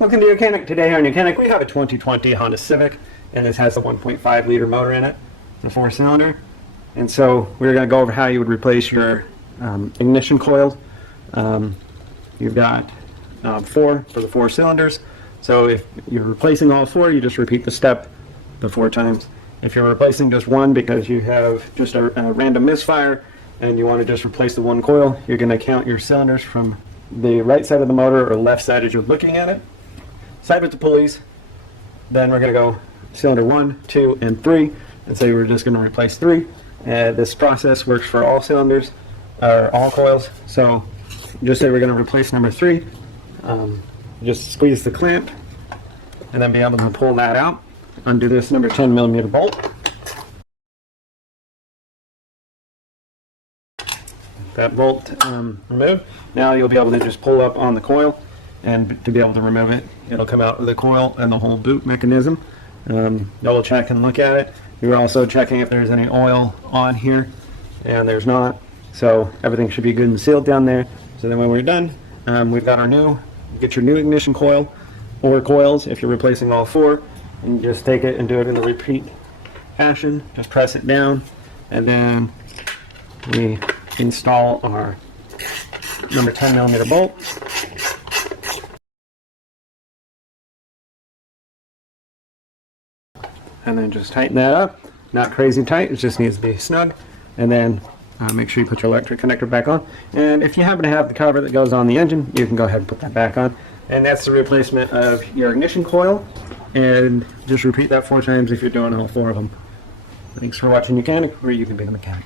Welcome to YOUCANIC. Today on YOUCANIC we have a 2020 Honda Civic, and this has a 1.5 liter motor in it, the 4-cylinder. And so we're going to go over how you would replace your ignition coils. You've got 4 for the 4 cylinders. So if you're replacing all 4, you just repeat the step the 4 times. If you're replacing just one because you have just a random misfire and you want to just replace the 1 coil, you're going to count your cylinders from the right side of the motor or left side as you're looking at it. Side with the pulleys. Then we're going to go cylinder 1, 2, and 3, and say we're just going to replace 3. This process works for all cylinders or all coils. So just say we're going to replace number 3. Just squeeze the clamp and then be able to pull that out. Undo this number 10mm bolt. That bolt removed. Now you'll be able to just pull up on the coil, and to be able to remove it, it'll come out of the coil and the whole boot mechanism. Double check and look at it. You're also checking if there's any oil on here, and there's not. So everything should be good and sealed down there. So then when we're done, we've got our get your new ignition coil or coils if you're replacing all 4, and you just take it and do it in the repeat fashion. Just press it down, and then we install our number 10mm bolt. And then just tighten that up. Not crazy tight, it just needs to be snug. And then make sure you put your electric connector back on. And if you happen to have the cover that goes on the engine, you can go ahead and put that back on. And that's the replacement of your ignition coil. And just repeat that 4 times if you're doing all 4 of them. Thanks for watching YOUCANIC, where you can be the mechanic.